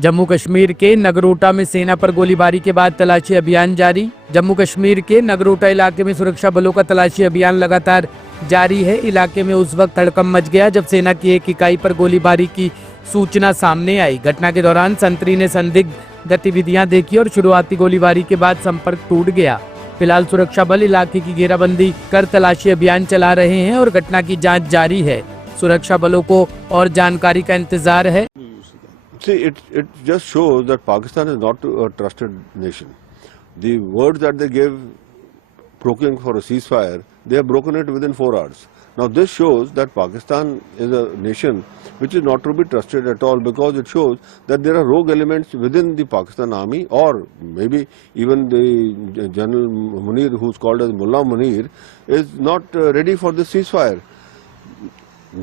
जम्मू कश्मीर के नगरोटा में सेना पर गोलीबारी के बाद तलाशी अभियान जारी। जम्मू कश्मीर के नगरोटा इलाके में सुरक्षा बलों का तलाशी अभियान लगातार जारी है। इलाके में उस वक्त हड़कंप मच गया जब सेना की एक इकाई पर गोलीबारी की सूचना सामने आई। घटना के दौरान संतरी ने संदिग्ध गतिविधियां देखी और शुरुआती गोलीबारी के बाद संपर्क टूट गया। फिलहाल सुरक्षा बल इलाके की घेराबंदी कर तलाशी अभियान चला रहे हैं और घटना की जाँच जारी है। सुरक्षा बलों को और जानकारी का इंतजार है। See, it just shows that Pakistan is not a trusted nation. The words that they gave provoking for a ceasefire, they have broken it within 4 hours. Now this shows that Pakistan is a nation which is not to be trusted at all, because it shows that there are rogue elements within the Pakistan army, or maybe even the General Munir, who is called as Mullah Munir, is not ready for the ceasefire.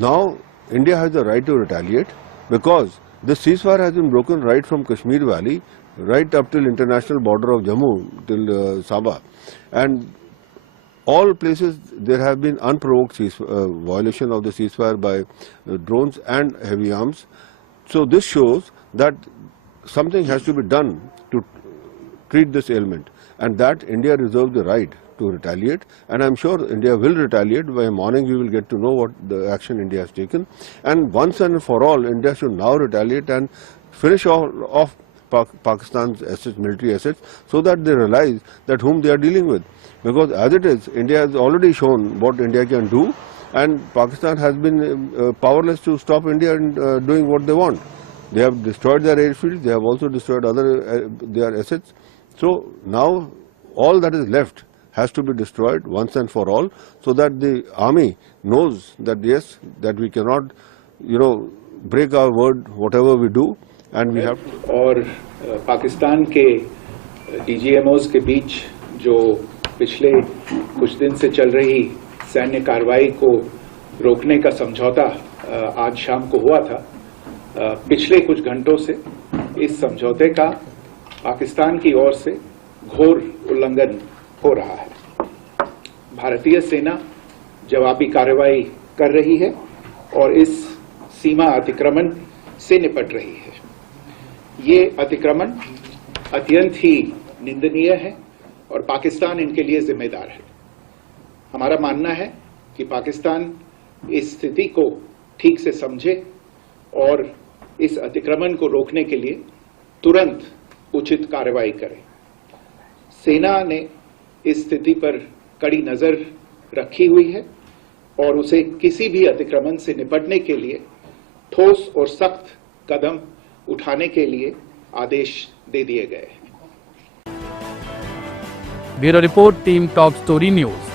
Now India has the right to retaliate, because the ceasefire has been broken right from Kashmir Valley, right up till international border of Jammu, till Sabha. And all places there have been unprovoked violation of the ceasefire by drones and heavy arms. So this shows that something has to be done to treat this ailment, and that India reserves the right to retaliate, and I'm sure India will retaliate. By morning we will get to know what the action India has taken, and once and for all India should now retaliate and finish off Pakistan's assets, military assets, so that they realize that whom they are dealing with. Because as it is, India has already shown what India can do, and Pakistan has been powerless to stop India in doing what they want. They have destroyed their airfields, they have also destroyed other their assets. So now all that is left has to be destroyed once and for all, so that the army knows that yes, that we cannot, break our word whatever we do, and we have to. और पाकिस्तान के डीजीएमओस के बीच जो पिछले कुछ दिन से चल रही सैन्य कार्रवाई को रोकने का समझौता आज शाम को हुआ था, पिछले कुछ घंटों से इस समझौते का पाकिस्तान की ओर से घोर उल्लंघन हो रहा है। भारतीय सेना जवाबी कार्रवाई कर रही है और इस सीमा अतिक्रमण से निपट रही है। ये अतिक्रमण अत्यंत ही निंदनीय है और पाकिस्तान इनके लिए जिम्मेदार है। हमारा मानना है कि पाकिस्तान इस स्थिति को ठीक से समझे और इस अतिक्रमण को रोकने के लिए तुरंत उचित कार्रवाई करे। सेना ने इस स्थिति पर कड़ी नजर रखी हुई है और उसे किसी भी अतिक्रमण से निपटने के लिए ठोस और सख्त कदम उठाने के लिए आदेश दे दिए गए हैं। Bureau report, team top story news.